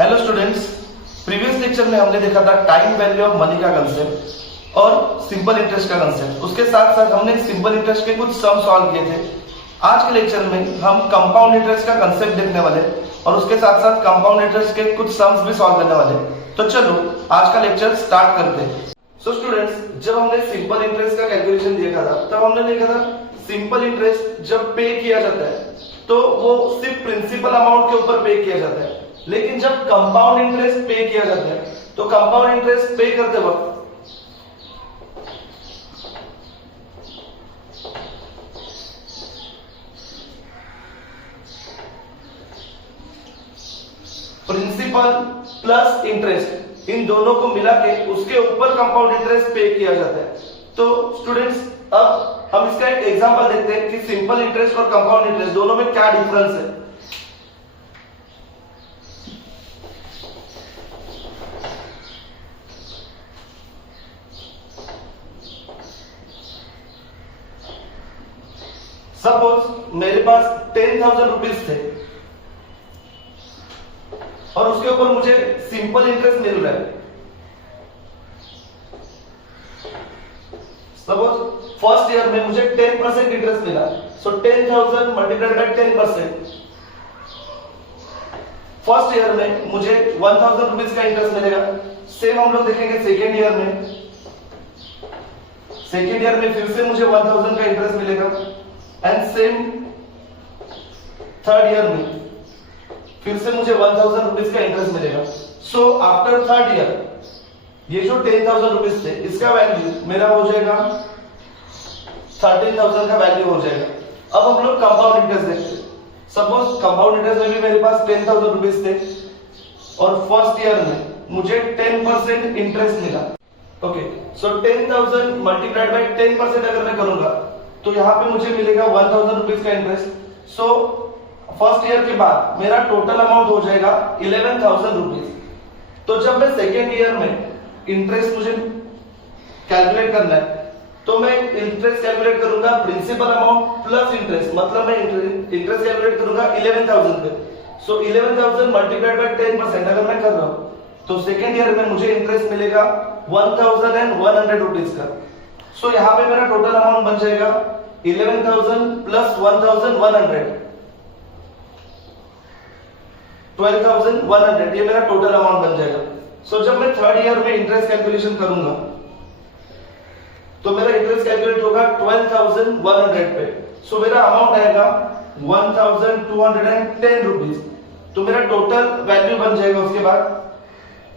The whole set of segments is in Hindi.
हेलो स्टूडेंट्स, प्रीवियस लेक्चर में हमने देखा था टाइम वैल्यू ऑफ मनी का कंसेप्ट और सिंपल इंटरेस्ट का कंसेप्ट। उसके साथ साथ हमने सिंपल इंटरेस्ट के कुछ सम सॉल्व किए थे। आज के लेक्चर में हम कंपाउंड इंटरेस्ट का कंसेप्ट देखने वाले और उसके साथ साथ कंपाउंड इंटरेस्ट के कुछ सम्स भी सॉल्व करने वाले। तो चलो आज का लेक्चर स्टार्ट करते हैं। सो स्टूडेंट्स, जब हमने सिंपल इंटरेस्ट का कैलकुलेशन देखा था तब हमने देखा था सिंपल इंटरेस्ट जब पे किया जाता है तो वो सिर्फ प्रिंसिपल अमाउंट के ऊपर पे किया जाता है, लेकिन जब कंपाउंड इंटरेस्ट पे किया जाता है तो कंपाउंड इंटरेस्ट पे करते वक्त प्रिंसिपल प्लस इंटरेस्ट इन दोनों को मिला के उसके ऊपर कंपाउंड इंटरेस्ट पे किया जाता है। तो स्टूडेंट्स, अब हम इसका एक एग्जांपल देखते हैं कि सिंपल इंटरेस्ट और कंपाउंड इंटरेस्ट दोनों में क्या डिफरेंस है। सपोज मेरे पास 10,000 रुपीज थे और उसके ऊपर मुझे सिंपल इंटरेस्ट मिल रहा है। सपोज फर्स्ट ईयर में मुझे 10% इंटरेस्ट मिला, सो 10,000 मल्टीप्लाइड बाय 10%। फर्स्ट ईयर में मुझे 1,000 रुपीज का इंटरेस्ट मिलेगा। सेम हम लोग देखेंगे सेकेंड ईयर में। सेकेंड ईयर में फिर से मुझे 1,000 का इंटरेस्ट मिलेगा एंड सेम थर्ड ईयर में फिर से मुझे 1,000 रुपीज का इंटरेस्ट मिलेगा। सो आफ्टर थर्ड ईयर ये जो 10,000 रुपीज थे इसका वैल्यू मेरा हो जाएगा 13,000 का वैल्यू हो जाएगा। अब हम लोग कंपाउंड इंटरेस्ट देखते हैं। सपोज कंपाउंड इंटरेस्ट में भी मेरे पास 10,000 रुपीज थे और फर्स्ट ईयर में मुझे 10% इंटरेस्ट मिला। ओके, सो 10,000 मल्टीप्लाइड बाय 10% अगर मैं करूंगा तो यहाँ पे मुझे मिलेगा 1,000 रुपीज का इंटरेस्ट। सो फर्स्ट ईयर के बाद मेरा टोटल अमाउंट हो जाएगा 11,000 रुपीज। तो जब मैं सेकेंड ईयर में इंटरेस्ट मुझे कैलकुलेट करना है तो मैं इंटरेस्ट कैलकुलेट करूंगा प्रिंसिपल अमाउंट प्लस इंटरेस्ट, मतलब मैं इंटरेस्ट कैलकुलेट करूंगा 11,000 पे। सो 11,000 मल्टीप्लाइड बाय 10% अगर मैं कर रहा हूं तो सेकेंड ईयर में मुझे इंटरेस्ट मिलेगा 1,100 रुपीज का। सो यहाँ पे मेरा टोटल अमाउंट बन जाएगा 11,000 प्लस 1,100, 12,100। ये मेरा टोटल अमाउंट बन जाएगा। सो जब मैं थर्ड ईयर में इंटरेस्ट कैलकुलेशन करूंगा तो मेरा इंटरेस्ट कैलकुलेट होगा 12,100 पे। सो मेरा अमाउंट आएगा 1,210 रुपीज। तो मेरा टोटल वैल्यू बन जाएगा उसके बाद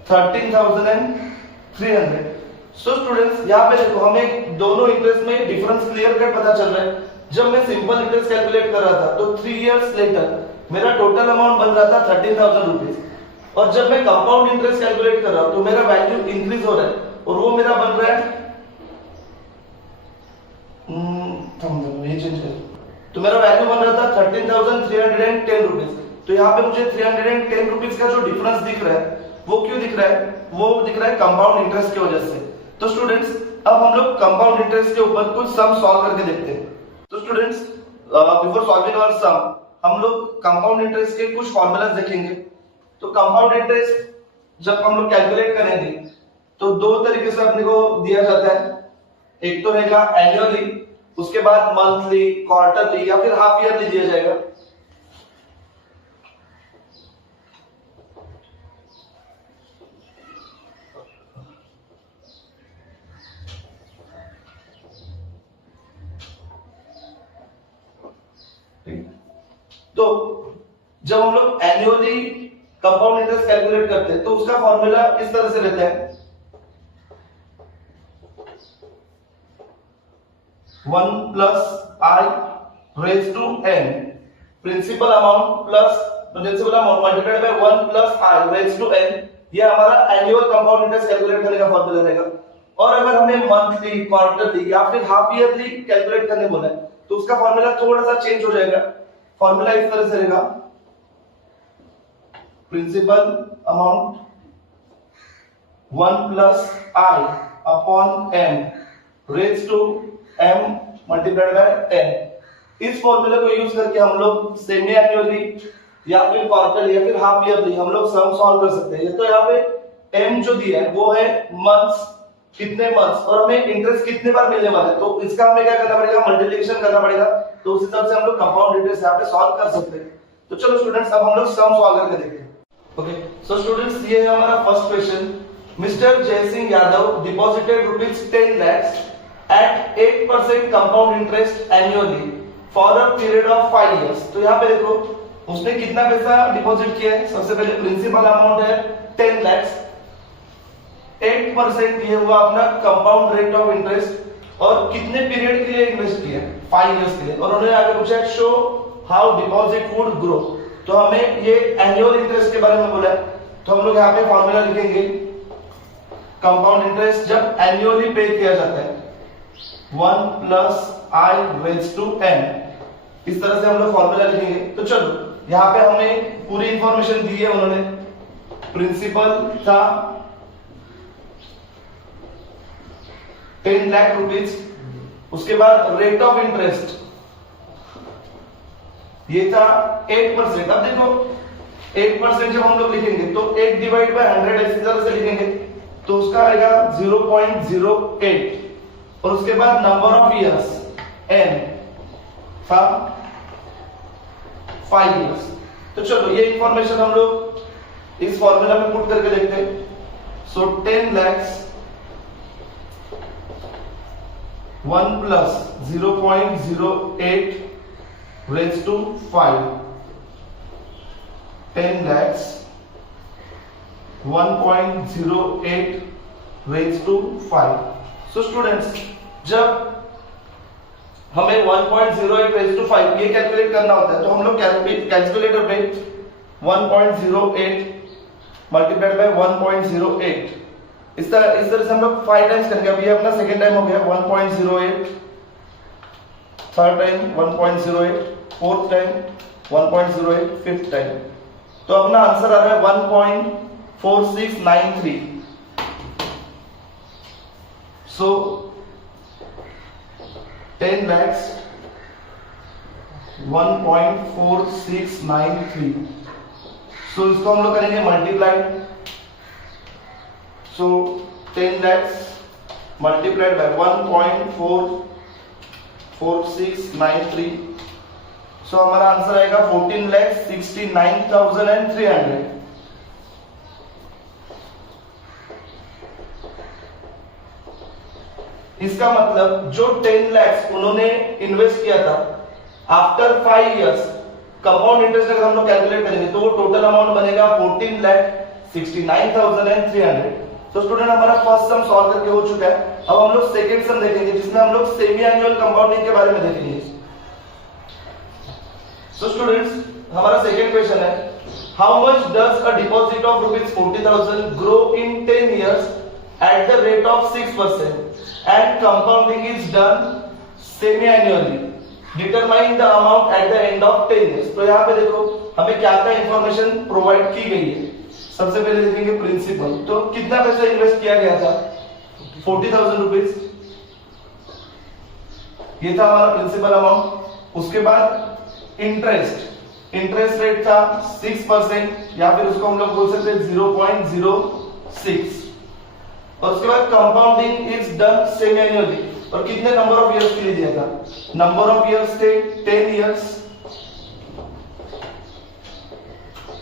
13,300। सो स्टूडेंट्स, यहाँ पे देखो हमें दोनों इंटरेस्ट में डिफरेंस क्लियर कट पता चल रहा है। जब मैं सिंपल इंटरेस्ट कैलकुलेट कर रहा था तो 3 इयर्स लेटर मेरा टोटल अमाउंट बन रहा था 13,000 रुपीज, और जब मैं कंपाउंड इंटरेस्ट कैलकुलेट कर रहा हूं तो मेरा वैल्यू इंक्रीज हो रहा है और वो मेरा बन रहा है ये चेंज कर, तो मेरा वैल्यू बन रहा था 13,310 रुपीज। तो यहाँ पे मुझे 310 रुपीज का जो डिफरेंस दिख रहा है वो क्यों दिख रहा है? वो दिख रहा है कंपाउंड इंटरेस्ट की वजह से। तो स्टूडेंट्स, अब हम लोग कंपाउंड इंटरेस्ट के ऊपर कुछ सम सॉल्व करके देखते हैं। तो स्टूडेंट्स, बिफोर सॉल्विंग आवर सम हम लोग कंपाउंड इंटरेस्ट के कुछ फॉर्मूलाज देखेंगे। तो कंपाउंड इंटरेस्ट जब हम लोग कैलकुलेट करेंगे तो दो तरीके से अपने को दिया जाता है। एक तो रहेगा एनुअली, उसके बाद मंथली, क्वार्टरली या फिर हाफ ईयरली दिया जाएगा। तो जब हम लोग एनुअली कंपाउंड इंटरेस्ट कैलकुलेट करते हैं तो उसका फॉर्मूला इस तरह से रहता है 1 plus I raise to N, principal amount plus principal amount multiplied by 1 plus I raise to N. ये हमारा एनुअल कंपाउंड इंटरेस्ट कैलकुलेट करने का फॉर्मूला रहेगा। और अगर हमें मंथली, क्वार्टरली या फिर हाफ ईयरली कैलकुलेट करने बोला है तो उसका फॉर्मूला थोड़ा सा चेंज हो जाएगा। फॉर्मूला इस तरह से रहेगा principal amount 1 plus I upon M raise to m multiplied by n। इस फॉर्मूले को यूज करके हम लोग सेमी एनुअली, या फिर क्वार्टर या फिर हाफ ईयरली हम लोग सम सॉल्व कर सकते हैं। तो यहाँ पे एम जो दिया है वो है मंथ्स, कितने मंथ्स, और हमें इंटरेस्ट कितने बार मिलने वाला है, तो इसका हमें क्या करना पड़ेगा, मल्टीप्लिकेशन करना पड़ेगा। तो उस हिसाब से हम लोग कंपाउंड इंटरेस्ट यहाँ पे सॉल्व कर सकते हैं। तो चलो स्टूडेंट्स, अब हम लोग सम सॉल्व करके देखते हैं। ओके, सो स्टूडेंट्स, ये है हमारा first question. Mister Jaisingh Yadav deposited ₹10 lakhs at 8% compound interest annually for a period of 5 years। तो यहाँ पे देखो उसने कितना पैसा डिपॉजिट किया है। सबसे पहले प्रिंसिपल अमाउंट है 10 lakhs, 8% ये हुआ अपना कंपाउंड रेट ऑफ इंटरेस्ट, और कितने पीरियड के लिए इन्वेस्ट किया है, 5 इयर्स के लिए। और उन्होंने आगे पूछा है show how deposit would grow. तो हमें ये एनुअल इंटरेस्ट के बारे में बोला है, तो हम लोग यहाँ पे फॉर्मूला लिखेंगे। कंपाउंड इंटरेस्ट जब एनुअली पे किया जाता है 1 + i⁻n, इस तरह से हम लोग फॉर्मूला लिखेंगे। तो चलो यहाँ पे हमें पूरी इंफॉर्मेशन दी है उन्होंने। प्रिंसिपल था 10 लाख रुपीज, उसके बाद रेट ऑफ इंटरेस्ट ये था 8%। अब देखो 8% जब हम लोग लिखेंगे तो 8/100 इसी तरह से लिखेंगे, तो उसका आएगा 0.08, और उसके बाद नंबर ऑफ इयर्स n था 5 इयर्स। तो चलो ये इंफॉर्मेशन हम लोग इस फॉर्मूला में पुट करके देखते हैं। सो 10 lakhs 1 + 0.08 raised to 5, 10 lakhs 1.08 raised to 5। So students, जब हमें 1.08 raised to 5 ये कैलकुलेट करना होता है, तो हम लोग कैलकुलेटर पे 1.08 मल्टीप्लाइड बाय 1.08 इस तरह से हम लोग 5 टाइम्स करेंगे। अब ये अपना सेकेंड टाइम हो गया 1.08, third time 1.08, fourth time 1.08, fifth time. तो अपना आंसर आ रहा है 1.4693। सो 10 lakhs 1.4693। सो इसको हम लोग करेंगे multiplied. So 10 lakhs multiplied by 1.4693। सो हमारा आंसर आएगा 14,69,300। इसका मतलब जो 10 lakhs उन्होंने इन्वेस्ट किया था, आफ्टर 5 इयर्स कंपाउंड इंटरेस्ट अगर हम लोग कैलकुलेट करेंगे तो वो टोटल अमाउंट बनेगा 14,69,300। तो स्टूडेंट, हमारा फर्स्ट सम सॉल्व करके हो चुका है। अब हम लोग सेकंड सम देखेंगे, जिसमें हम लोग सेमी एनुअल कंपाउंडिंग के बारे में देखेंगे। सो स्टूडेंट्स, हमारा सेकंड क्वेश्चन है, how much does a deposit of ₹40,000 grow in 10 years at the rate of 6% and compounding is done semi-annually. Determine the amount at the end of 10 years। तो यहाँ पे देखो हमें क्या क्या इंफॉर्मेशन प्रोवाइड की गई है। सबसे पहले देखेंगे प्रिंसिपल। तो कितना पैसा इन्वेस्ट किया गया था, 40,000 रुपीज, ये था हमारा प्रिंसिपल अमाउंट। उसके बाद इंटरेस्ट रेट था 6%, या फिर उसको हम लोग बोल सकते हैं 0.06, और उसके बाद compounding is done semi annually. और कितने नंबर ऑफ इयर्स के लिए दिया था, नंबर ऑफ इयर्स थे 10 इयर्स।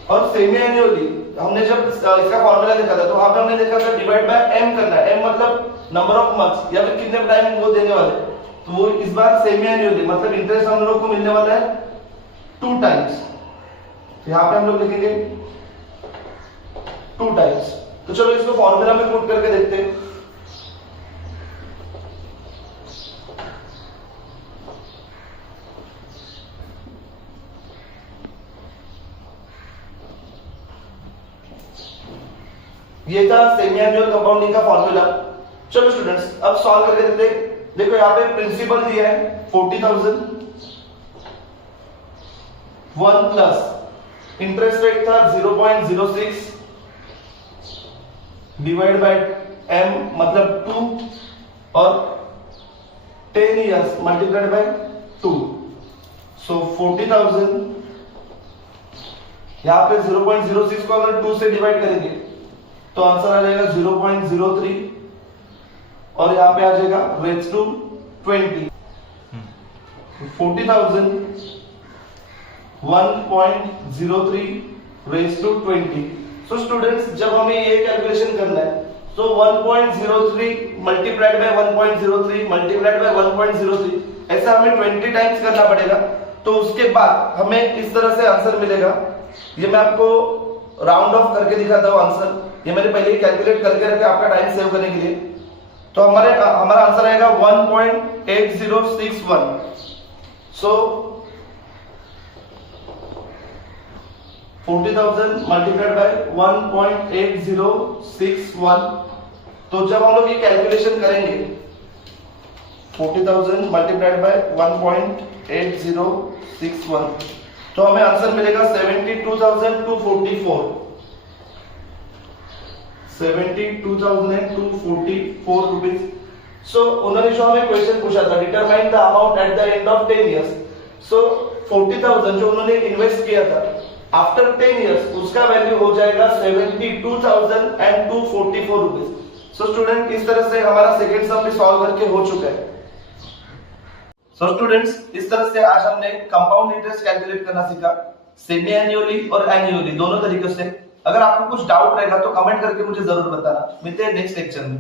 और सेमी एनुअली हमने जब इसका फॉर्मूला देखा था, तो वहां पे हमने देखा था डिवाइड बाय m करना है। m मतलब नंबर ऑफ मंथ्स या फिर कितने टाइम वो देने वाले। तो वो इस बार सेमी एनुअली मतलब इंटरेस्ट हम लोग को मिलने वाला है 2 टाइम्स। तो यहाँ पे हम लोग लिखेंगे 2 टाइम्स। तो चलो इसको फॉर्मूला में पुट करके देखते हैं। ये था सेमी एनुअल कंपाउंडिंग का फॉर्मूला। चलो स्टूडेंट्स, अब सॉल्व करके देखते हैं। देखो यहाँ पे प्रिंसिपल दिया है 40,000, 1 प्लस इंटरेस्ट रेट था 0.06 डिवाइड बाय m मतलब 2, और 10 इयर्स मल्टीप्लाइड बाय 2। सो 40,000 यहाँ पे 0.06 को अगर 2 से डिवाइड करेंगे तो आंसर आ जाएगा 0.03 और यहाँ पे आ जाएगा raise to 20। 40,000 1.03 raise to 20। So students, जब हमें ये कैलकुलेशन करना है तो 1.03 मल्टीप्लाइड बाय 1.03 मल्टीप्लाइड बाय 1.03 ऐसा हमें 20 टाइम्स करना पड़ेगा। तो उसके बाद हमें इस तरह से आंसर मिलेगा। ये मैं आपको राउंड ऑफ करके दिखाता हूँ आंसर। ये मैंने पहले ही कैलकुलेट करके रखा आपका टाइम सेव करने के लिए। तो हमारा आंसर आएगा 1.8061। सो 40,000 मल्टीप्लाइड बाय 1.8061। तो जब हम लोग ये कैलकुलेशन करेंगे 40,000 मल्टीप्लाइड बाय 1.8061 तो हमें आंसर मिलेगा 72,244। 72,244 रुपीज। सो उन्होंने जो हमें क्वेश्चन पूछा था, determine the amount at the end of 10 years. So 40,000 जो उन्होंने इन्वेस्ट किया था आफ्टर 10 इयर्स उसका वैल्यू हो जाएगा 72,244 रुपीज। सो स्टूडेंट, इस तरह से हमारा सेकंड सम भी सॉल्व करके हो चुका है। सो स्टूडेंट्स, इस तरह से आज हमने कंपाउंड इंटरेस्ट कैलकुलेट करना सीखा, सेमी एनुअली और एनुअली दोनों तरीकों से। अगर आपको कुछ डाउट रहेगा तो कमेंट करके मुझे जरूर बताना। मिलते हैं नेक्स्ट लेक्चर में।